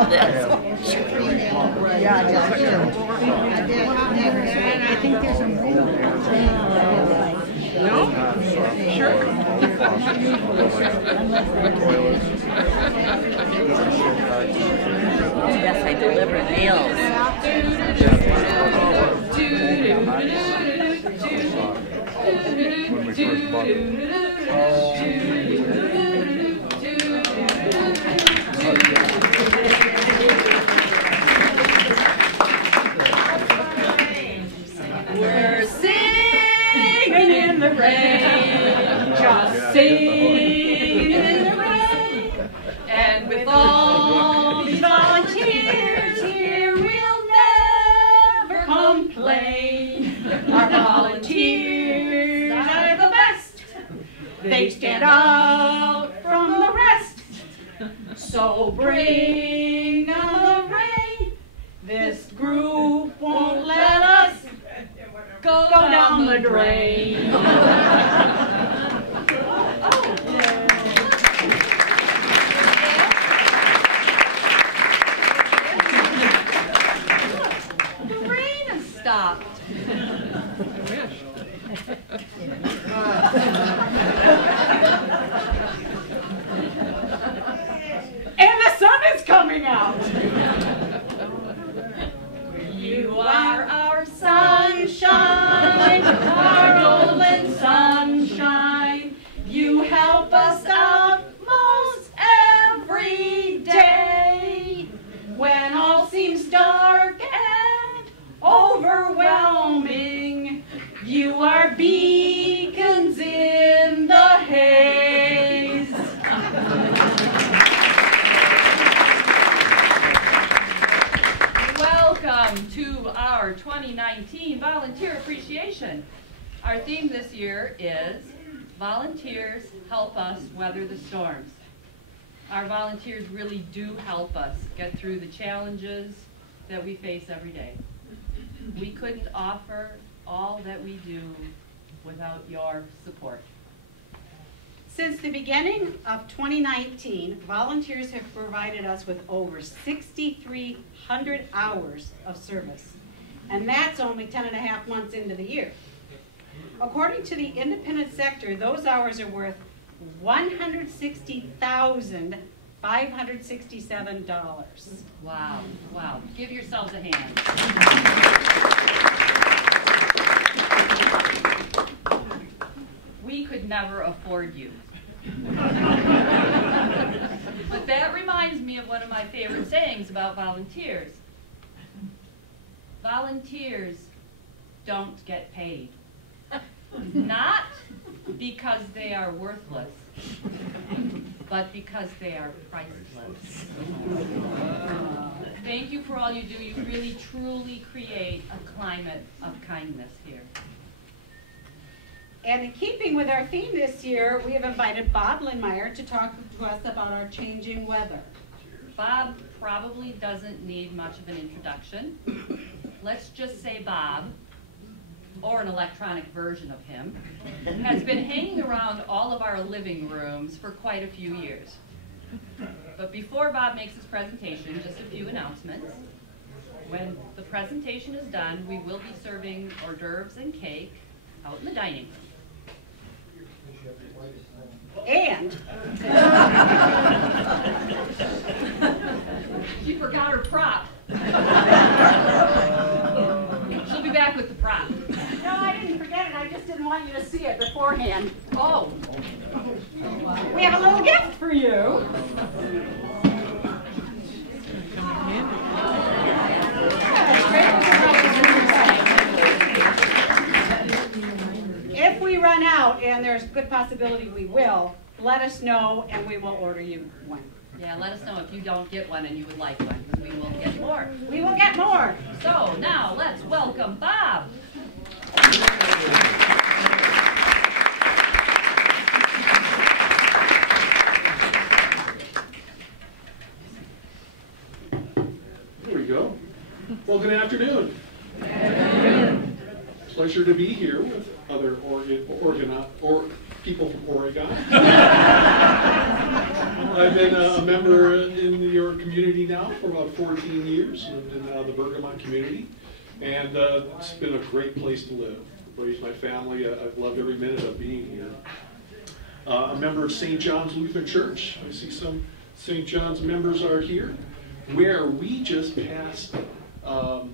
And I think there's a mold. No? Sure. Yes, I deliver meals. When we first bought it. We're singing in the rain, just singing in the rain, and with all these volunteers here, we'll never complain. Our volunteers are the best. They stand out from the rest. So bring on the rain. This group won't let us go down the drain. The rain has stopped. And the sun is coming out. You are our sunshine, our golden sunshine. You help us out most every day. When all seems dark and overwhelming, you are beacons in the haze. Welcome to our 2019 Volunteer Appreciation. Our theme this year is Volunteers Help Us Weather the Storms. Our volunteers really do help us get through the challenges that we face every day. We couldn't offer all that we do without your support. Since the beginning of 2019, volunteers have provided us with over 6,300 hours of service, and that's only 10 and a half months into the year. According to the independent sector, those hours are worth $160,567. Wow, wow. Give yourselves a hand. We could never afford you. But that reminds me of one of my favorite sayings about volunteers. Volunteers don't get paid. Not because they are worthless, but because they are priceless. Thank you for all you do. You really, truly create a climate of kindness here. And in keeping with our theme this year, we have invited Bob Lindmeier to talk to us about our changing weather. Bob probably doesn't need much of an introduction. Let's just say Bob, or an electronic version of him, has been hanging around all of our living rooms for quite a few years. But before Bob makes his presentation, just a few announcements. When the presentation is done, we will be serving hors d'oeuvres and cake out in the dining room. And she forgot her prop. She'll be back with the prop. No, I didn't forget it. I just didn't want you to see it beforehand. Oh. We have a little gift for you. If we run out, and there's a good possibility we will, let us know and we will order you one. Yeah, let us know if you don't get one and you would like one, because we will get more. We will get more. So now let's welcome Bob. There we go. Well, good afternoon. Pleasure to be here with other people from Oregon. I've been a member in your community now for about 14 years, lived in the Bergamot community, and it's been a great place to live. Raised my family. I've loved every minute of being here. A member of St. John's Lutheran Church. I see some St. John's members are here, where we just passed a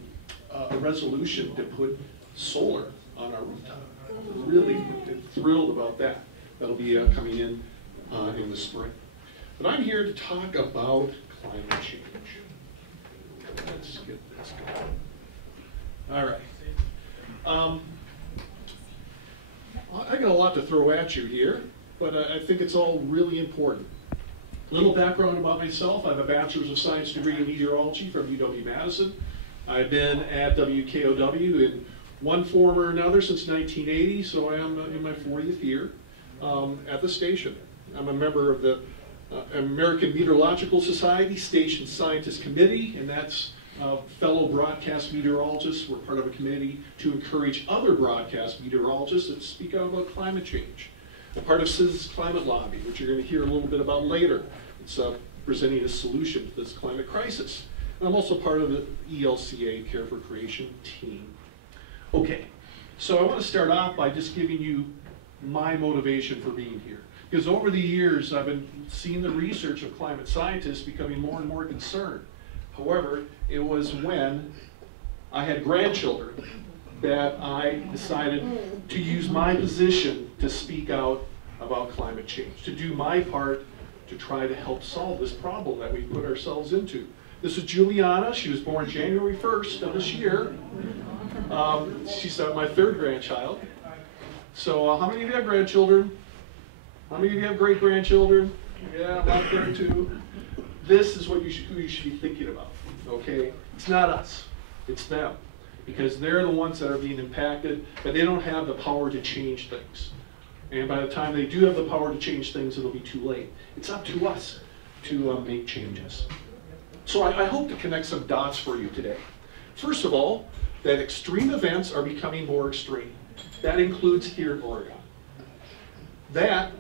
resolution to put solar on our rooftop. Really thrilled about that. That'll be coming in the spring. But I'm here to talk about climate change. Let's get this going. All right. I got a lot to throw at you here, but I think it's all really important. A little background about myself. I have a Bachelor's of Science degree in meteorology from UW-Madison. I've been at WKOW in one form or another since 1980, so I am in my 40th year at the station. I'm a member of the American Meteorological Society Station Scientist Committee, and that's fellow broadcast meteorologists. We're part of a committee to encourage other broadcast meteorologists that speak out about climate change. I'm part of Citizens Climate Lobby, which you're going to hear a little bit about later. It's presenting a solution to this climate crisis. And I'm also part of the ELCA Care for Creation team. Okay, so I want to start off by just giving you my motivation for being here. Because over the years, I've been seeing the research of climate scientists becoming more and more concerned. However, it was when I had grandchildren that I decided to use my position to speak out about climate change, to do my part to try to help solve this problem that we put ourselves into. This is Juliana. She was born January 1st of this year. She's my third grandchild. So how many of you have grandchildren? How many of you have great-grandchildren? Yeah, I'm out there too. This is what who you should be thinking about, okay? It's not us, it's them. Because they're the ones that are being impacted, but they don't have the power to change things. And by the time they do have the power to change things, it'll be too late. It's up to us to make changes. So I hope to connect some dots for you today. First of all, that extreme events are becoming more extreme. That includes here in Oregon. That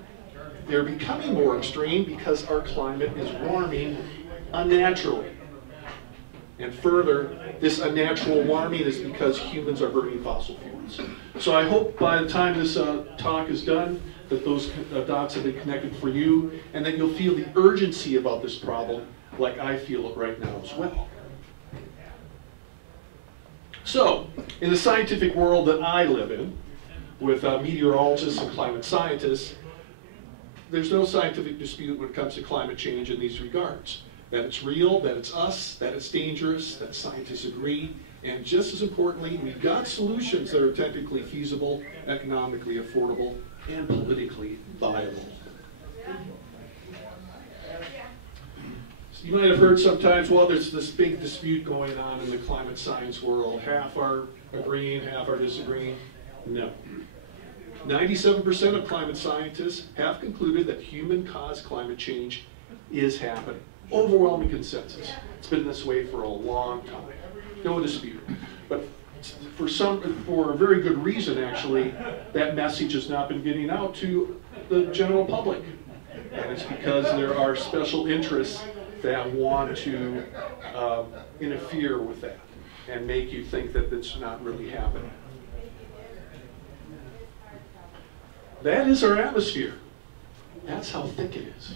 they're becoming more extreme because our climate is warming unnaturally. And further, this unnatural warming is because humans are burning fossil fuels. So I hope by the time this talk is done, that those dots have been connected for you, and that you'll feel the urgency about this problem like I feel it right now as well. So, in the scientific world that I live in, with meteorologists and climate scientists, there's no scientific dispute when it comes to climate change in these regards. That it's real, that it's us, that it's dangerous, that scientists agree, and just as importantly, we've got solutions that are technically feasible, economically affordable, and politically viable. So you might have heard sometimes, well, there's this big dispute going on in the climate science world. Half are agreeing, half are disagreeing. No. 97% of climate scientists have concluded that human-caused climate change is happening. Overwhelming consensus. It's been this way for a long time. No dispute. But for a very good reason, actually, that message has not been getting out to the general public. And it's because there are special interests that want to interfere with that and make you think that it's not really happening. That is our atmosphere. That's how thick it is.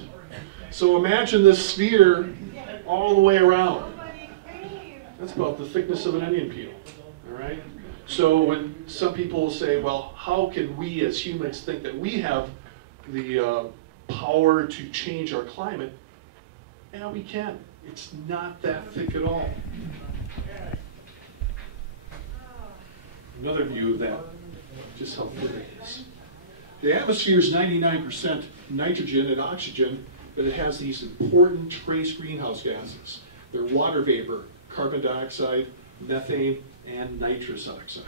So imagine this sphere all the way around. That's about the thickness of an onion peel, all right? So when some people say, well, how can we as humans think that we have the power to change our climate? Yeah, we can. It's not that thick at all. Another view of that, just how thick it is. The atmosphere is 99% nitrogen and oxygen, but it has these important trace greenhouse gases. They're water vapor, carbon dioxide, methane, and nitrous oxide.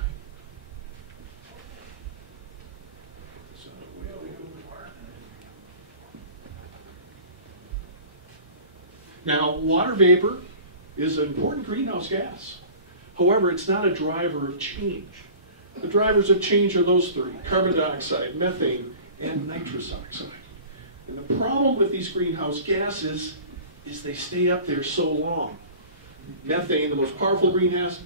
Now, water vapor is an important greenhouse gas. However, it's not a driver of change. The drivers of change are those three: carbon dioxide, methane, and nitrous oxide. And the problem with these greenhouse gases is they stay up there so long. Methane, the most powerful greenhouse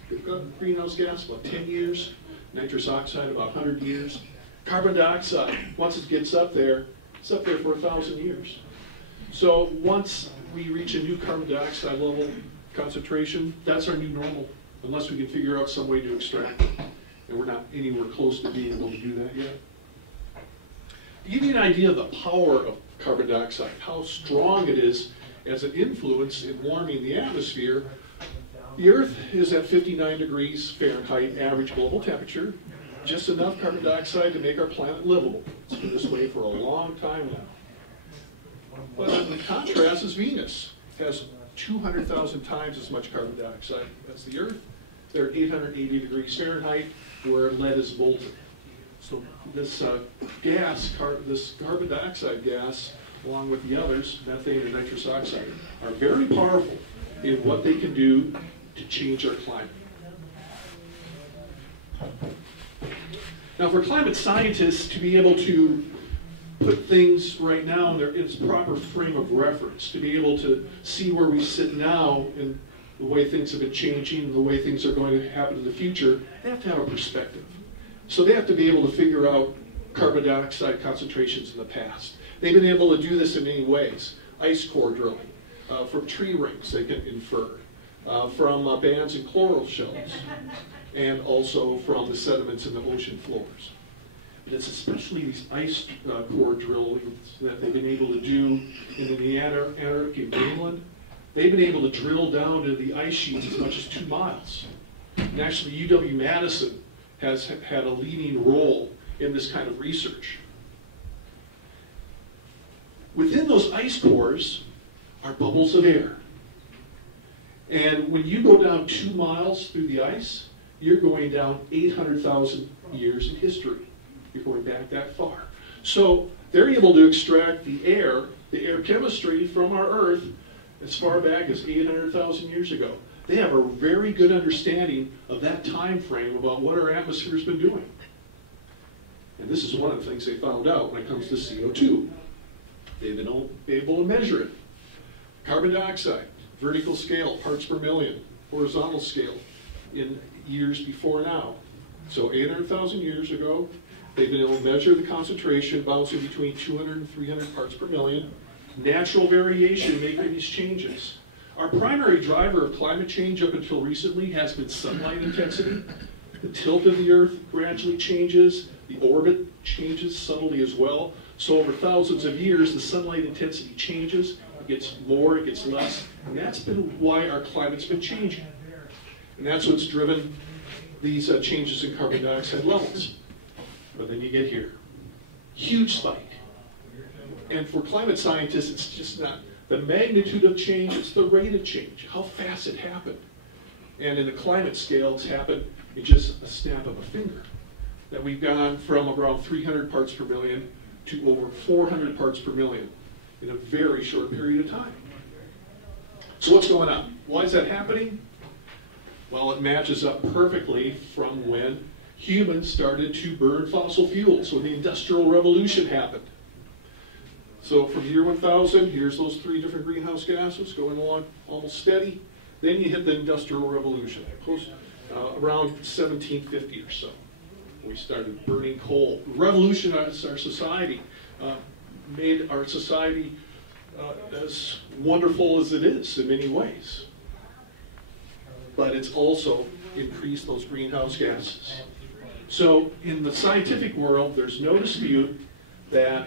gas, about 10 years. Nitrous oxide, about 100 years. Carbon dioxide, once it gets up there, it's up there for 1,000 years. So once we reach a new carbon dioxide level concentration, that's our new normal, unless we can figure out some way to extract it. And we're not anywhere close to being able to do that yet. To give you an idea of the power of carbon dioxide, how strong it is as an influence in warming the atmosphere, the Earth is at 59 degrees Fahrenheit average global temperature, just enough carbon dioxide to make our planet livable. It's been this way for a long time now. But in contrast is Venus. It has 200,000 times as much carbon dioxide as the Earth. They're at 880 degrees Fahrenheit, where lead is molten. So this this carbon dioxide gas, along with the others, methane and nitrous oxide, are very powerful in what they can do to change our climate. Now, for climate scientists to be able to put things right now in its proper frame of reference, to be able to see where we sit now and the way things have been changing and the way things are going to happen in the future, they have to have a perspective. So they have to be able to figure out carbon dioxide concentrations in the past. They've been able to do this in many ways. Ice core drilling, from tree rings they can infer, from bands and coral shells, and also from the sediments in the ocean floors. But it's especially these ice core drillings that they've been able to do in the Antarctic and Greenland. They've been able to drill down to the ice sheets as much as 2 miles. And actually, UW-Madison has had a leading role in this kind of research. Within those ice cores are bubbles of air. And when you go down 2 miles through the ice, you're going down 800,000 years in history. You're going back that far. So they're able to extract the air chemistry from our Earth as far back as 800,000 years ago. They have a very good understanding of that time frame about what our atmosphere's been doing. And this is one of the things they found out when it comes to CO2. They've been able to measure it. Carbon dioxide, vertical scale, parts per million, horizontal scale, in years before now. So 800,000 years ago, they've been able to measure the concentration bouncing between 200 and 300 parts per million. Natural variation making these changes. Our primary driver of climate change up until recently has been sunlight intensity. The tilt of the Earth gradually changes. The orbit changes subtly as well. So over thousands of years, the sunlight intensity changes. It gets more, it gets less. And that's been why our climate's been changing. And that's what's driven these changes in carbon dioxide levels. But then you get here. Huge spike. And for climate scientists, it's just not the magnitude of change, it's the rate of change, how fast it happened. And in the climate scale, it's happened in just a snap of a finger. That we've gone from around 300 parts per million to over 400 parts per million in a very short period of time. So what's going on? Why is that happening? Well, it matches up perfectly from when humans started to burn fossil fuels, when the Industrial Revolution happened. So from year 1000, here's those 3 different greenhouse gases going along almost steady. Then you hit the Industrial Revolution, around 1750 or so. We started burning coal. Revolutionized our society, made our society as wonderful as it is in many ways. But it's also increased those greenhouse gases. So in the scientific world, there's no dispute that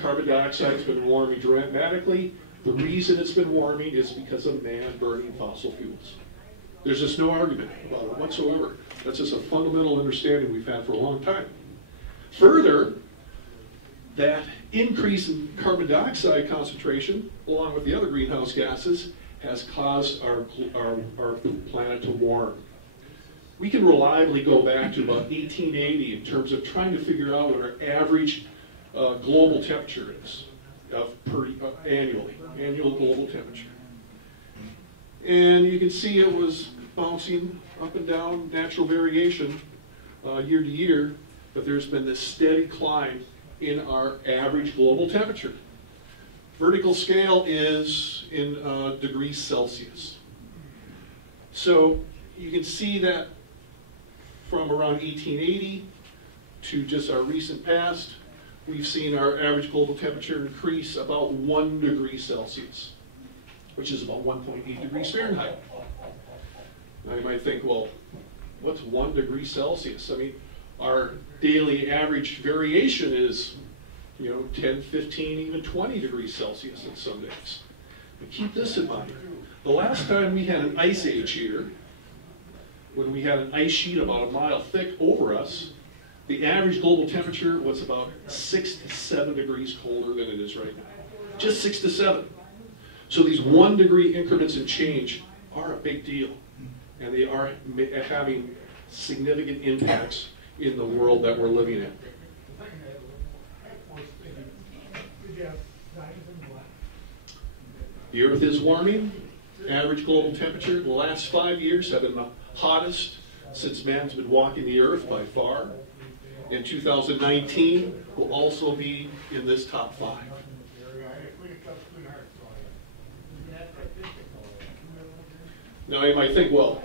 carbon dioxide has been warming dramatically. The reason it's been warming is because of man burning fossil fuels. There's just no argument about it whatsoever. That's just a fundamental understanding we've had for a long time. Further, that increase in carbon dioxide concentration, along with the other greenhouse gases, has caused our planet to warm. We can reliably go back to about 1880 in terms of trying to figure out what our average global temperature is annually, annual global temperature. And you can see it was bouncing up and down, natural variation year to year, but there's been this steady climb in our average global temperature. Vertical scale is in degrees Celsius. So you can see that from around 1880 to just our recent past, we've seen our average global temperature increase about 1 degree Celsius, which is about 1.8 degrees Fahrenheit. Now you might think, well, what's 1 degree Celsius? I mean, our daily average variation is, 10, 15, even 20 degrees Celsius in some days. But keep this in mind. The last time we had an ice age here, when we had an ice sheet about a mile thick over us, the average global temperature was about 6 to 7 degrees colder than it is right now. Just 6 to 7. So these 1 degree increments in change are a big deal. And they are having significant impacts in the world that we're living in. The Earth is warming. Average global temperature in the last 5 years have been the hottest since man's been walking the Earth by far. In 2019 will also be in this top 5. Now you might think, well,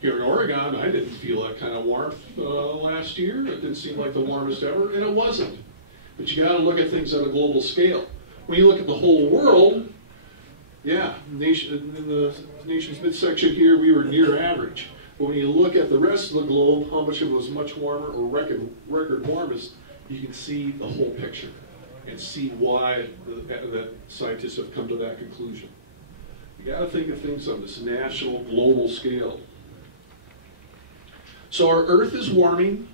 here in Oregon, I didn't feel that kind of warmth last year. It didn't seem like the warmest ever, and it wasn't. But you got to look at things on a global scale. When you look at the whole world, yeah, in the nation's midsection here, we were near average. But when you look at the rest of the globe, how much it was much warmer or record warmest, you can see the whole picture and see why that scientists have come to that conclusion. You got to think of things on this national, global scale. So our Earth is warming.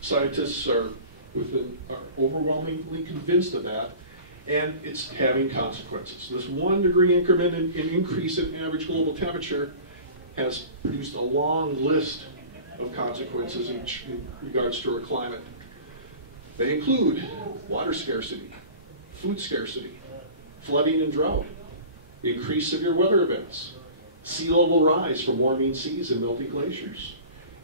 Scientists are overwhelmingly convinced of that, and it's having consequences. This 1 degree increment in increase in average global temperature has produced a long list of consequences in regards to our climate. They include water scarcity, food scarcity, flooding and drought, increased severe weather events, sea level rise from warming seas and melting glaciers,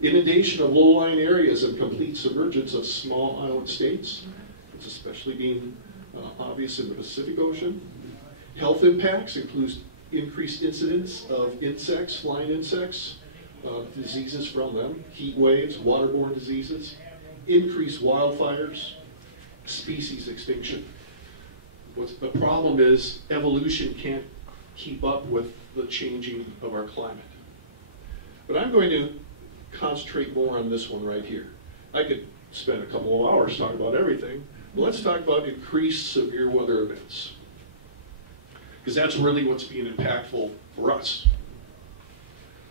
inundation of low-lying areas and complete submergence of small island states. It's especially being obvious in the Pacific Ocean. Health impacts include increased incidence of insects, flying insects, diseases from them, heat waves, waterborne diseases, increased wildfires, species extinction. The problem is evolution can't keep up with the changing of our climate. But I'm going to concentrate more on this one right here. I could spend a couple of hours talking about everything, but let's talk about increased severe weather events, because that's really what's being impactful for us.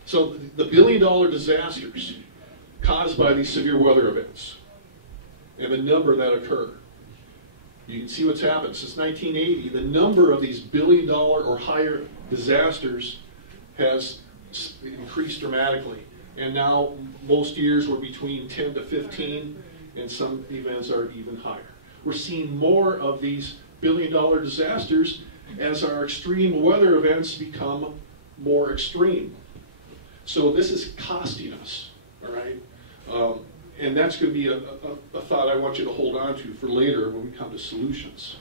So the billion-dollar disasters caused by these severe weather events and the number that occur. You can see what's happened. Since 1980, the number of these billion-dollar or higher disasters has increased dramatically. And now most years we're between 10 to 15, and some events are even higher. We're seeing more of these billion-dollar disasters as our extreme weather events become more extreme. So this is costing us, all right? And that's going to be a thought I want you to hold on to for later when we come to solutions.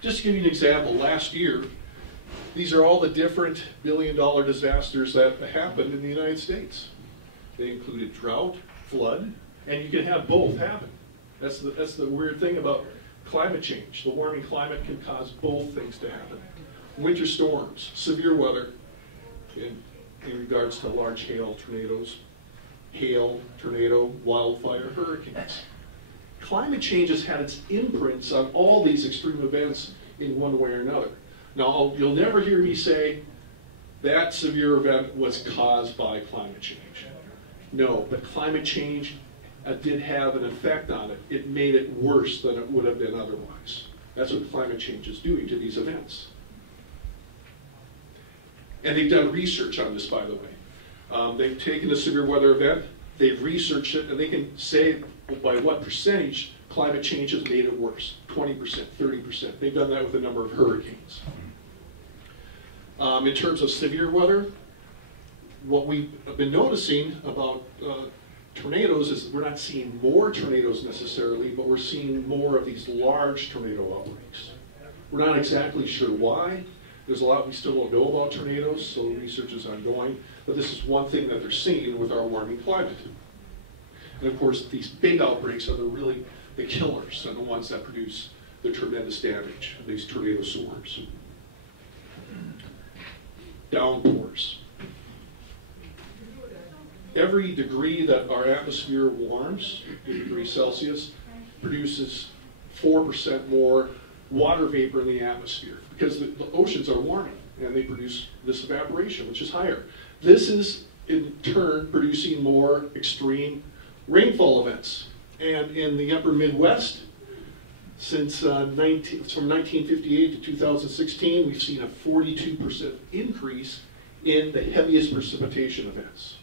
Just to give you an example, last year, these are all the different billion-dollar disasters that happened in the United States. They included drought, flood, and you can have both happen. That's the weird thing about climate change. The warming climate can cause both things to happen. Winter storms, severe weather in regards to large hail, tornadoes, wildfire, hurricanes. Climate change has had its imprints on all these extreme events in one way or another. Now, you'll never hear me say that severe event was caused by climate change. No, but climate change did have an effect on it. It made it worse than it would have been otherwise. That's what climate change is doing to these events. And they've done research on this, by the way. They've taken a severe weather event, they've researched it, and they can say by what percentage climate change has made it worse. 20%, 30%. They've done that with a number of hurricanes. In terms of severe weather, what we've been noticing about tornadoes is we're not seeing more tornadoes necessarily, but we're seeing more of these large tornado outbreaks. We're not exactly sure why. There's a lot we still don't know about tornadoes, so research is ongoing. But this is one thing that they're seeing with our warming climate. And of course, these big outbreaks are really the killers and the ones that produce the tremendous damage, these tornado swarms. Downpours. Every degree that our atmosphere warms, a degree Celsius, produces 4% more water vapor in the atmosphere because the oceans are warming and they produce this evaporation, which is higher. This is in turn producing more extreme rainfall events. And in the upper Midwest, since from 1958 to 2016, we've seen a 42% increase in the heaviest precipitation events,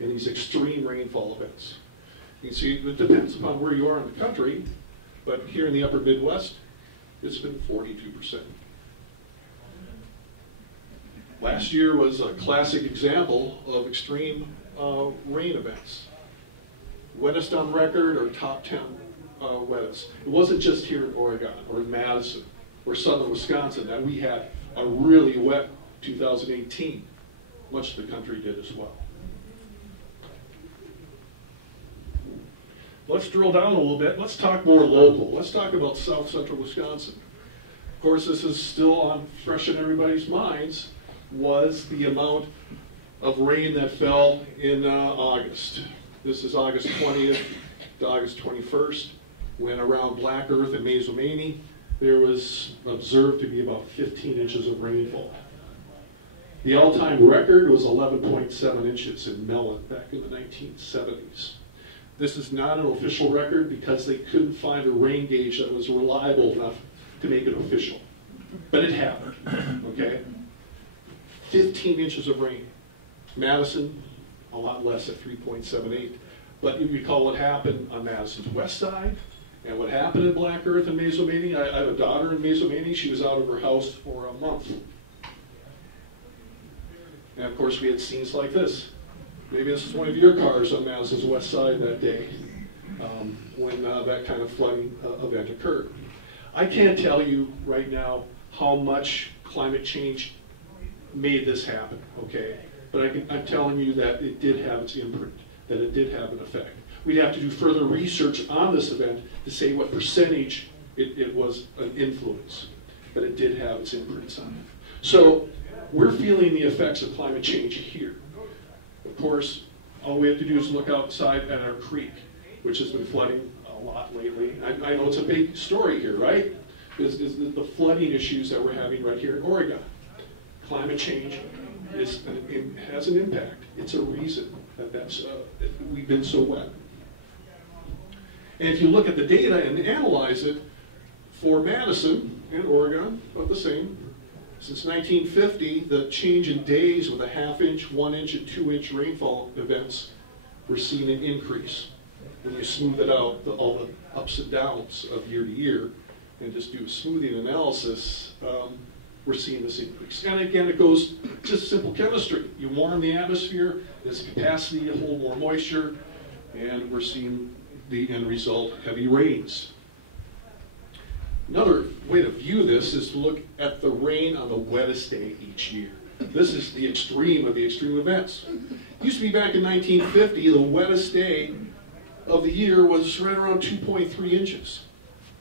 in these extreme rainfall events. You can see it depends upon where you are in the country, but here in the upper Midwest, it's been 42%. Last year was a classic example of extreme rain events. Wettest on record or top 10 wettest. It wasn't just here in Oregon or in Madison or southern Wisconsin that we had a really wet 2018. Much of the country did as well. Let's drill down a little bit. Let's talk more local. Let's talk about south central Wisconsin. Of course, this is still fresh in everybody's minds, was the amount of rain that fell in August. This is August 20th to August 21st, when around Black Earth and Mazomanie, there was observed to be about 15 inches of rainfall. The all-time record was 11.7 inches in Mellon back in the 1970s. This is not an official record because they couldn't find a rain gauge that was reliable enough to make it official. But it happened, okay? 15 inches of rain. Madison, a lot less at 3.78. But you recall what happened on Madison's west side and what happened in Black Earth and Mazomanie. I have a daughter in Mazomanie. She was out of her house for a month. And of course we had scenes like this. Maybe this is one of your cars on Madison's west side that day when that kind of flooding event occurred. I can't tell you right now how much climate change made this happen, okay? But I'm telling you that it did have its imprint, that it did have an effect. We'd have to do further research on this event to say what percentage it was an influence, but it did have its imprints on it. So we're feeling the effects of climate change here. Of course, all we have to do is look outside at our creek, which has been flooding a lot lately. I know it's a big story here, right? Is the flooding issues that we're having right here in Oregon. Climate change has an impact. It's a reason that we've been so wet. And if you look at the data and analyze it, for Madison and Oregon, about the same. Since 1950, the change in days with a half-inch, 1-inch, and 2-inch rainfall events, we're seeing an increase. When you smooth it out, all the ups and downs of year to year, and just do a smoothing analysis, we're seeing this increase. And again, it goes just simple chemistry. You warm the atmosphere, there's capacity to hold more moisture, and we're seeing the end result, heavy rains. Another way to view this is to look at the rain on the wettest day each year. This is the extreme of the extreme events. It used to be back in 1950, the wettest day of the year was right around 2.3 inches.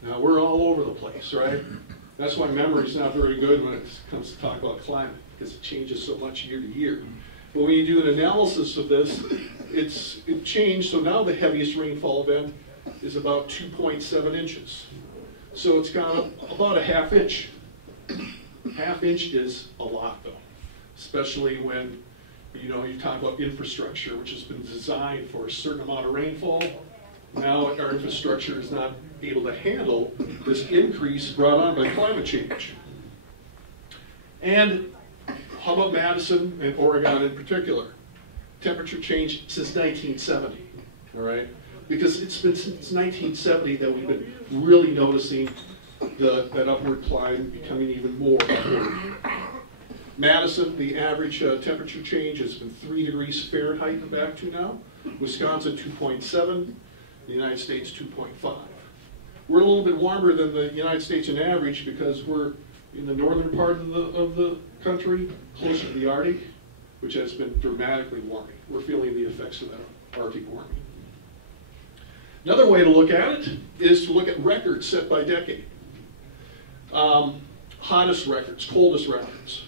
Now we're all over the place, right? That's why memory's not very good when it comes to talk about climate, because it changes so much year to year. But when you do an analysis of this, it changed, so now the heaviest rainfall event is about 2.7 inches. So it's got about a half inch. Half inch is a lot though, especially when you talk about infrastructure, which has been designed for a certain amount of rainfall. Now our infrastructure is not able to handle this increase brought on by climate change. And how about Madison and Oregon in particular? Temperature change since 1970, all right? Because it's been since 1970 that we've been really noticing that upward climb becoming even more upward. Madison, the average temperature change has been 3 degrees Fahrenheit in back to now. Wisconsin, 2.7. The United States, 2.5. We're a little bit warmer than the United States on average because we're in the northern part of the country, closer to the Arctic, which has been dramatically warming. We're feeling the effects of that Arctic warming. Another way to look at it is to look at records set by decade. Hottest records, coldest records.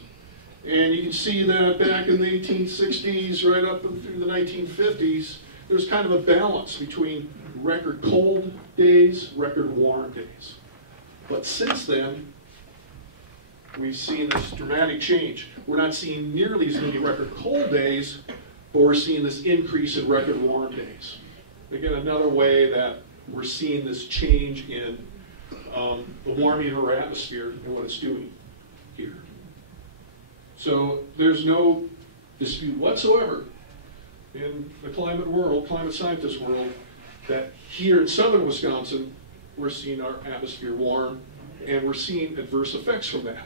And you can see that back in the 1860s, right up through the 1950s, there's kind of a balance between record cold days, record warm days. But since then, we've seen this dramatic change. We're not seeing nearly as many record cold days, but we're seeing this increase in record warm days. Again, another way that we're seeing this change in the warming of our atmosphere and what it's doing here. So there's no dispute whatsoever in the climate world, climate scientist world, that here in southern Wisconsin, we're seeing our atmosphere warm, and we're seeing adverse effects from that.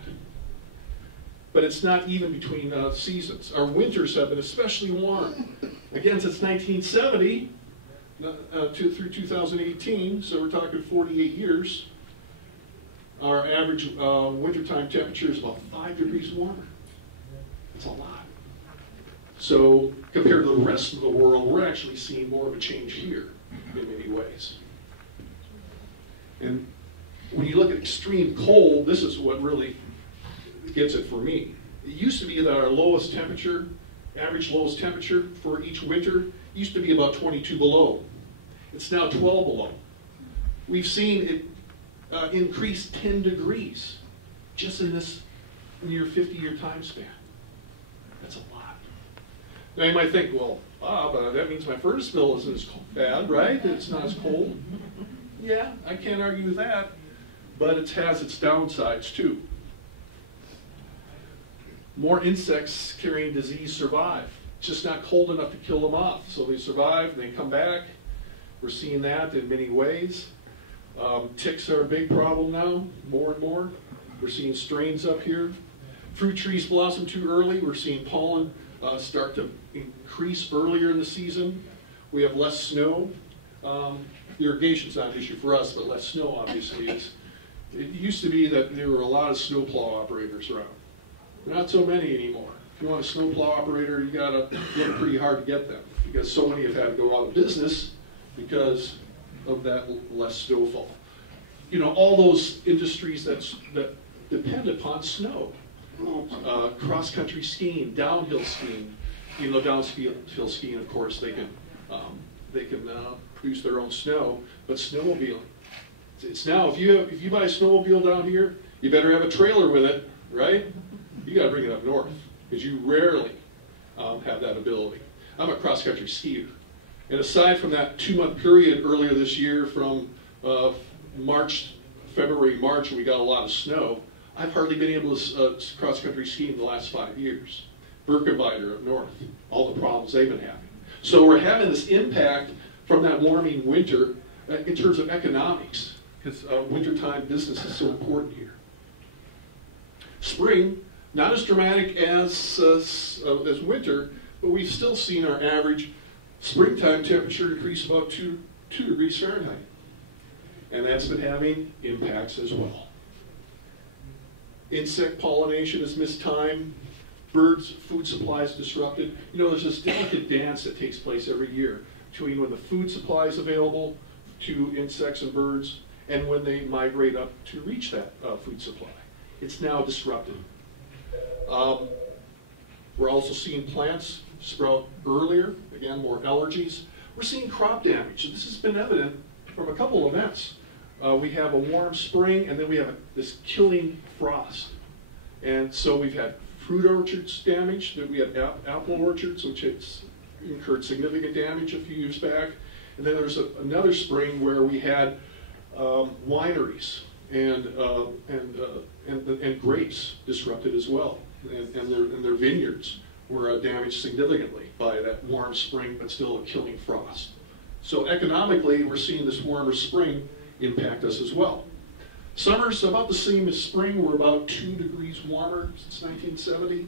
But it's not even between seasons. Our winters have been especially warm. Again, since 1970 through 2018, so we're talking 48 years, our average wintertime temperature is about 5 degrees warmer. That's a lot. So compared to the rest of the world, we're actually seeing more of a change here in many ways. And when you look at extreme cold, this is what really gets it for me. It used to be that our lowest temperature, average lowest temperature for each winter, used to be about 22 below. It's now 12 below. We've seen it increase 10 degrees just in this near 50-year time span. That's a lot. Now you might think, well, Bob, that means my furnace bill isn't as bad, right? It's not as cold. Yeah, I can't argue with that, but it has its downsides too. More insects carrying disease survive. It's just not cold enough to kill them off, so they survive and they come back. We're seeing that in many ways. Ticks are a big problem now, more and more. We're seeing strains up here. Fruit trees blossom too early. We're seeing pollen start to increase earlier in the season. We have less snow. Irrigation's not an issue for us, but less snow obviously is. It used to be that there were a lot of snowplow operators around. Not so many anymore. If you want a snowplow operator, you gotta look pretty hard to get them, because so many have had to go out of business because of that less snowfall. You know, all those industries that depend upon snow. Cross-country skiing, downhill skiing. You know, downhill skiing, of course, they can produce their own snow, but snowmobiling. It's now, if you buy a snowmobile down here, you better have a trailer with it, right? You got to bring it up north, because you rarely have that ability. I'm a cross-country skier, and aside from that 2-month period earlier this year, from February, March, when we got a lot of snow, I've hardly been able to cross-country ski in the last 5 years. Birkenbider up north, all the problems they've been having. So we're having this impact from that warming winter in terms of economics, because wintertime business is so important here. Spring, not as dramatic as winter, but we've still seen our average springtime temperature increase about 2 degrees Fahrenheit. And that's been having impacts as well. Insect pollination is missed time. Birds' food supply is disrupted. You know, there's this delicate dance that takes place every year between when the food supply is available to insects and birds and when they migrate up to reach that food supply. It's now disrupted. We're also seeing plants sprout earlier, again, more allergies. We're seeing crop damage. This has been evident from a couple of events. We have a warm spring, and then we have this killing frost. And so we've had fruit orchards damaged. We had apple orchards, which has incurred significant damage a few years back. And then there's another spring where we had wineries and grapes disrupted as well, and their vineyards were damaged significantly by that warm spring, but still a killing frost. So economically, we're seeing this warmer spring impact us as well. Summer's about the same as spring. We're about 2 degrees warmer since 1970.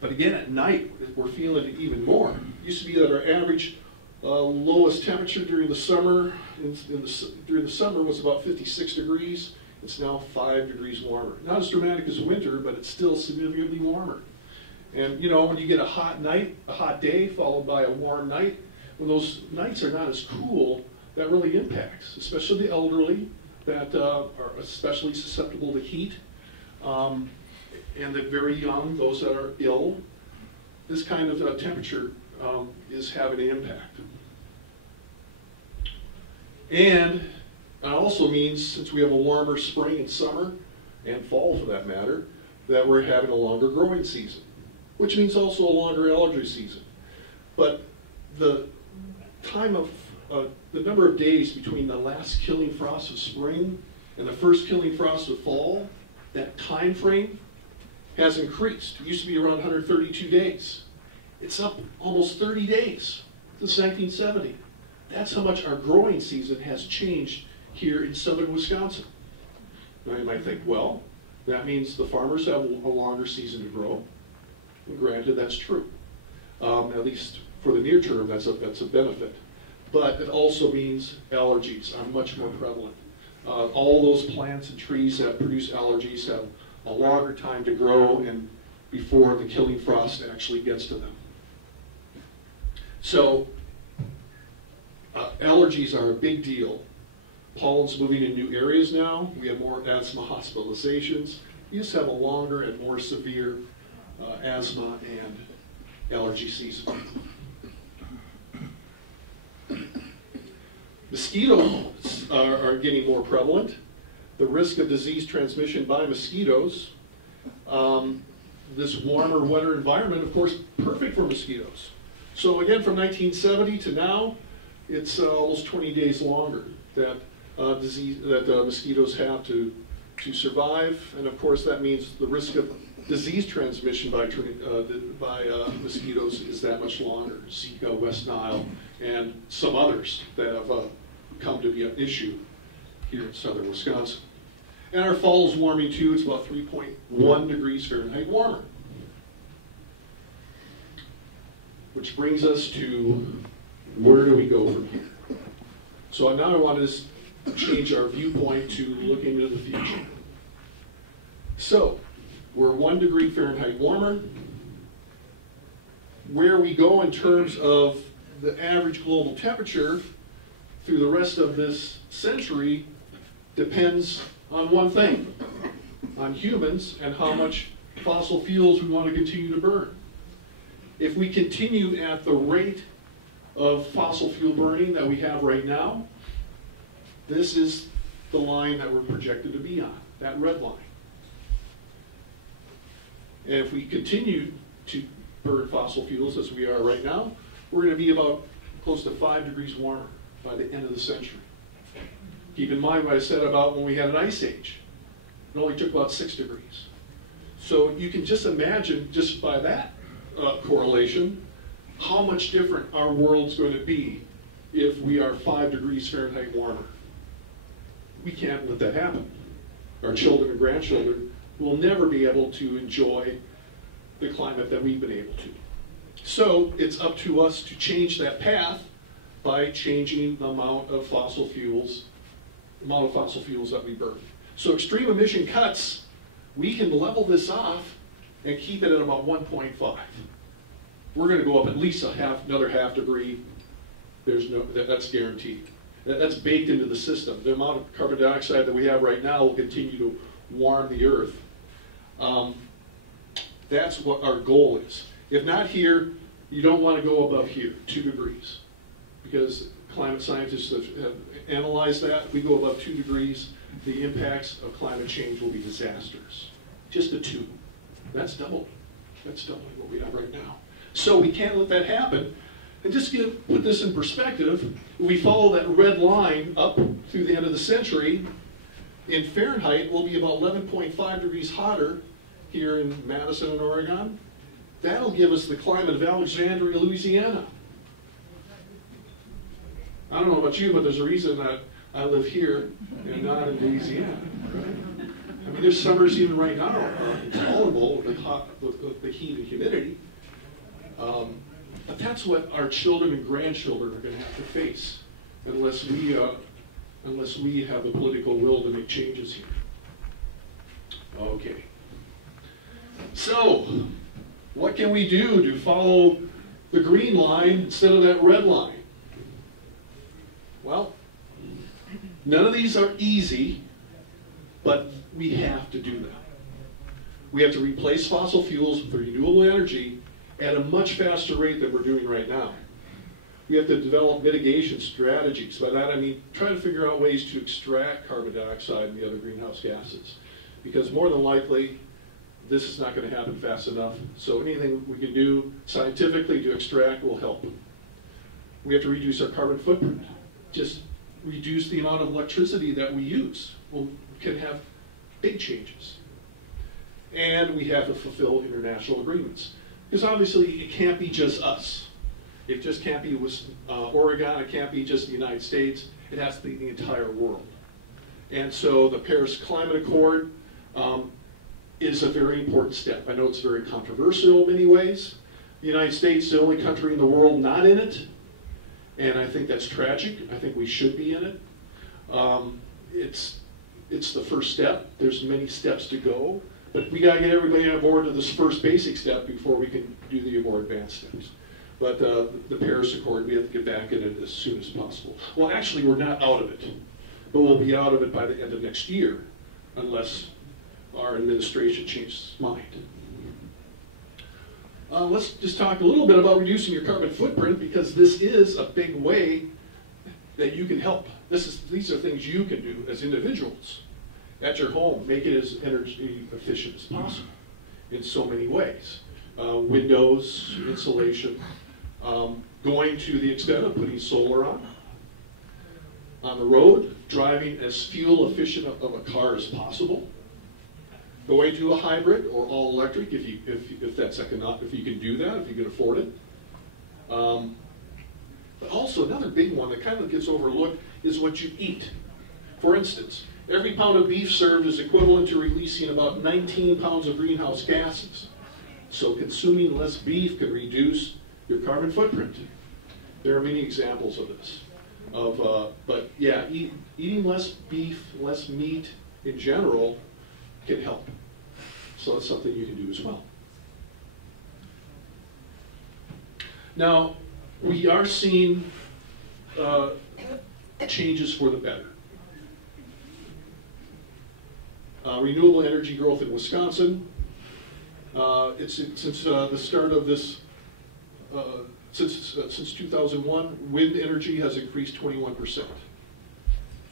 But again, at night, we're feeling it even more. It used to be that our average lowest temperature during the summer was about 56 degrees. It's now 5 degrees warmer. Not as dramatic as winter, but it's still significantly warmer. And you know, when you get a hot night, a hot day followed by a warm night, when those nights are not as cool, that really impacts, especially the elderly that are especially susceptible to heat, and the very young, those that are ill. This kind of temperature is having an impact. And it also means, since we have a warmer spring and summer, and fall for that matter, that we're having a longer growing season, which means also a longer allergy season. But the time of, the number of days between the last killing frost of spring and the first killing frost of fall, that time frame has increased. It used to be around 132 days. It's up almost 30 days since 1970. That's how much our growing season has changed here in southern Wisconsin. Now you might think, well, that means the farmers have a longer season to grow. And granted, that's true. At least for the near term, that's a benefit. But it also means allergies are much more prevalent. All those plants and trees that produce allergies have a longer time to grow and before the killing frost actually gets to them. So allergies are a big deal. Pollen's moving in new areas now. We have more asthma hospitalizations. You just have a longer and more severe asthma and allergy season. Mosquitoes are getting more prevalent. The risk of disease transmission by mosquitoes. This warmer, wetter environment, of course, perfect for mosquitoes. So again, from 1970 to now, it's almost 20 days longer that mosquitoes have to survive, and of course that means the risk of disease transmission by mosquitoes is that much longer. Zika, West Nile, and some others that have come to be an issue here in southern Wisconsin. And our fall is warming too. It's about 3.1 degrees Fahrenheit warmer. Which brings us to, where do we go from here? So now I want to change our viewpoint to looking into the future. So, we're 1 degree Fahrenheit warmer. Where we go in terms of the average global temperature through the rest of this century depends on one thing, on humans and how much fossil fuels we want to continue to burn. If we continue at the rate of fossil fuel burning that we have right now, this is the line that we're projected to be on, that red line. And if we continue to burn fossil fuels as we are right now, we're going to be about close to 5 degrees warmer by the end of the century. Keep in mind what I said about when we had an ice age. It only took about 6 degrees. So you can just imagine, just by that correlation, how much different our world's going to be if we are 5 degrees Fahrenheit warmer. We can't let that happen. Our children and grandchildren will never be able to enjoy the climate that we've been able to. So it's up to us to change that path by changing the amount of fossil fuels that we burn. So extreme emission cuts, we can level this off and keep it at about 1.5. We're going to go up at least another half degree. That's guaranteed. That's baked into the system. The amount of carbon dioxide that we have right now will continue to warm the earth. That's what our goal is. If not here, you don't want to go above here, 2 degrees. Because climate scientists have analyzed that. If we go above 2 degrees, the impacts of climate change will be disastrous. Just a 2. That's double. That's doubling what we have right now. So we can't let that happen. And just to put this in perspective, if we follow that red line up through the end of the century, in Fahrenheit, we'll be about 11.5 degrees hotter here in Madison and Oregon. That'll give us the climate of Alexandria, Louisiana. I don't know about you, but there's a reason that I live here and not in Louisiana, right? I mean, there's summers even right now, intolerable with the heat and humidity. But that's what our children and grandchildren are going to have to face unless we have the political will to make changes here. Okay. So, what can we do to follow the green line instead of that red line? Well, none of these are easy, but we have to do that. We have to replace fossil fuels with renewable energy at a much faster rate than we're doing right now. We have to develop mitigation strategies. By that I mean try to figure out ways to extract carbon dioxide and the other greenhouse gases. Because more than likely, this is not going to happen fast enough. So anything we can do scientifically to extract will help. We have to reduce our carbon footprint. Just reduce the amount of electricity that we use. We can have big changes. And we have to fulfill international agreements. Because obviously it can't be just us. It just can't be Oregon, it can't be just the United States, it has to be the entire world. And so the Paris Climate Accord is a very important step. I know it's very controversial in many ways. The United States is the only country in the world not in it, and I think that's tragic. I think we should be in it. It's the first step. There's many steps to go, but we got to get everybody on board to this first basic step before we can do the more advanced steps. But the Paris Accord, we have to get back in it as soon as possible. Well, actually, we're not out of it, but we'll be out of it by the end of next year, unless our administration changes its mind. Let's just talk a little bit about reducing your carbon footprint, because this is a big way that you can help. These are things you can do as individuals at your home. Make it as energy efficient as possible in so many ways. Windows, insulation, going to the extent of putting solar on the road, driving as fuel efficient of a car as possible, going to a hybrid or all electric if that's economic, if you can do that, if you can afford it. But also another big one that kind of gets overlooked is what you eat. For instance, every pound of beef served is equivalent to releasing about 19 pounds of greenhouse gases. So consuming less beef can reduce your carbon footprint. There are many examples of this. But yeah, eating less beef, less meat in general can help. So that's something you can do as well. Now, we are seeing changes for the better. Renewable energy growth in Wisconsin. Since the start of this, since 2001, wind energy has increased 21%.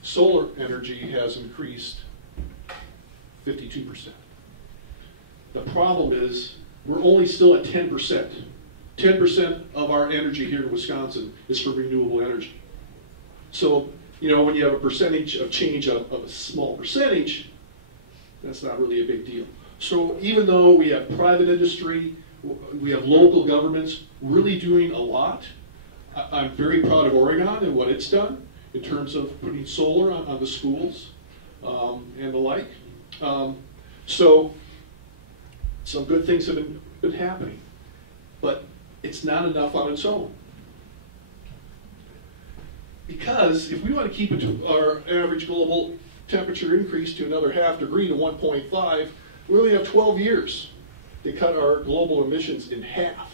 Solar energy has increased 52%. The problem is we're only still at 10%. 10% of our energy here in Wisconsin is from renewable energy. So, when you have a percentage of change of a small percentage, that's not really a big deal. So even though we have private industry, we have local governments really doing a lot, I'm very proud of Oregon and what it's done in terms of putting solar on the schools and the like. So some good things have been happening, but it's not enough on its own. Because if we want to keep it to our average global temperature increase to another ½ degree to 1.5, we only have 12 years to cut our global emissions in half.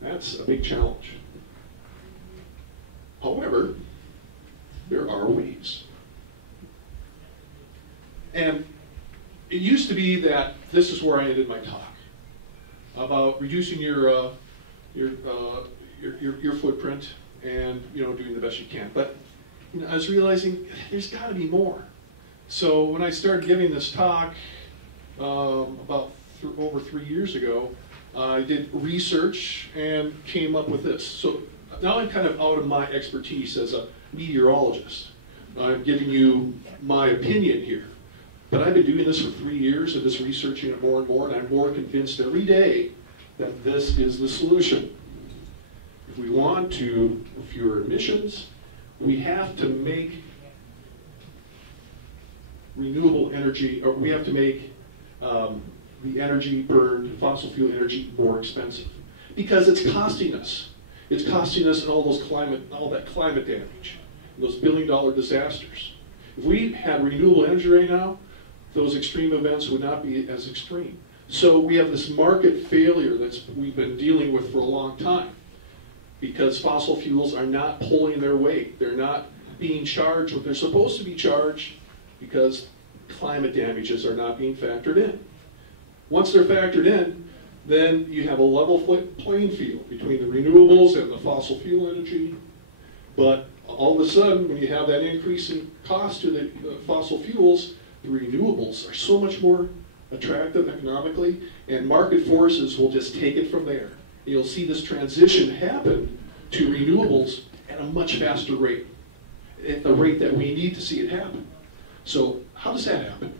That's a big challenge. However, there are ways. And it used to be that this is where I ended my talk, about reducing your footprint and doing the best you can. But I was realizing there's got to be more. So when I started giving this talk about over 3 years ago, I did research and came up with this. So now I'm kind of out of my expertise as a meteorologist. I'm giving you my opinion here. But I've been doing this for 3 years and just researching it more and more, and I'm more convinced every day that this is the solution. If we want to fewer emissions, we have to make renewable energy, or we have to make the energy burned, fossil fuel energy, more expensive. Because it's costing us. It's costing us in all that climate damage, those billion-dollar disasters. If we had renewable energy right now, those extreme events would not be as extreme. So we have this market failure that we've been dealing with for a long time because fossil fuels are not pulling their weight. They're not being charged what they're supposed to be charged because climate damages are not being factored in. Once they're factored in, then you have a level playing field between the renewables and the fossil fuel energy. But all of a sudden, when you have that increase in cost to the fossil fuels, the renewables are so much more attractive economically, and market forces will just take it from there. You'll see this transition happen to renewables at a much faster rate, at the rate that we need to see it happen. So how does that happen?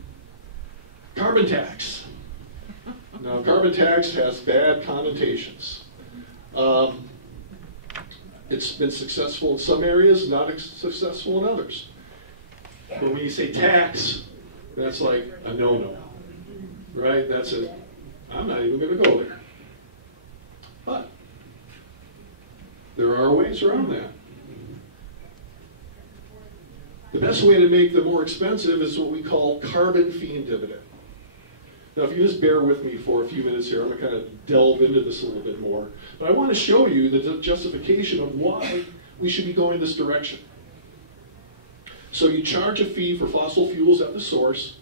Carbon tax. Now, carbon tax has bad connotations. It's been successful in some areas, not successful in others. But when you say tax, that's like a no-no, right? That's a, I'm not even going to go there. But there are ways around that. The best way to make them more expensive is what we call carbon fee and dividend. Now, if you just bear with me for a few minutes here, I'm going to kind of delve into this a little bit more. But I want to show you the justification of why we should be going this direction. So you charge a fee for fossil fuels at the source,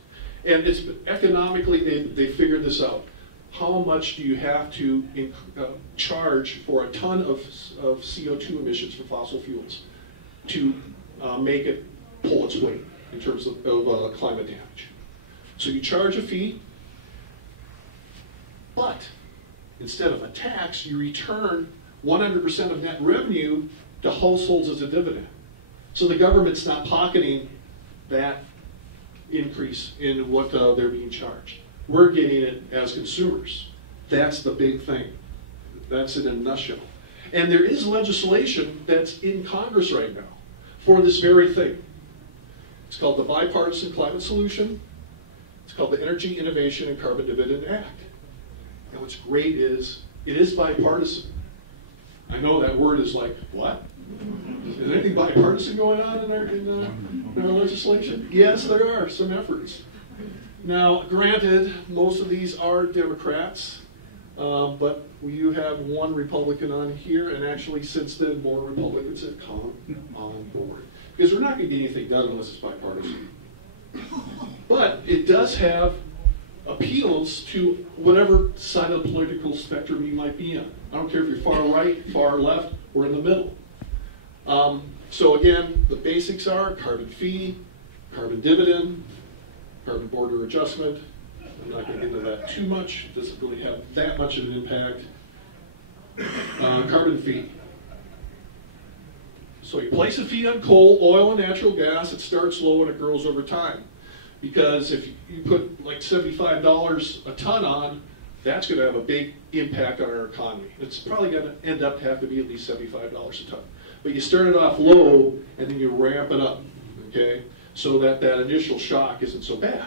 and it's economically, they figured this out. How much do you have to charge for a ton of CO2 emissions for fossil fuels to make it pull its weight in terms of climate damage? So you charge a fee, but instead of a tax, you return 100% of net revenue to households as a dividend. So the government's not pocketing that increase in what they're being charged. We're getting it as consumers. That's the big thing. That's it in a nutshell. And there is legislation that's in Congress right now for this very thing. It's called the Bipartisan Climate Solution. It's called the Energy Innovation and Carbon Dividend Act. And what's great is, it is bipartisan. I know that word is like, what? Is there anything bipartisan going on in our legislation? Yes, there are some efforts. Now, granted, most of these are Democrats, but we do have one Republican on here, and actually since then, more Republicans have come on board. Because we're not going to get anything done unless it's bipartisan. But it does have appeals to whatever side of the political spectrum you might be on. I don't care if you're far right, far left, or in the middle. So again, the basics are carbon fee, carbon dividend, carbon border adjustment. I'm not going to get into that too much. It doesn't really have that much of an impact. Carbon fee. So you place a fee on coal, oil, and natural gas. It starts low and it grows over time. Because if you put like $75 a ton on, that's going to have a big impact on our economy. It's probably going to end up have to be at least $75 a ton. But you start it off low and then you ramp it up, okay? So that that initial shock isn't so bad.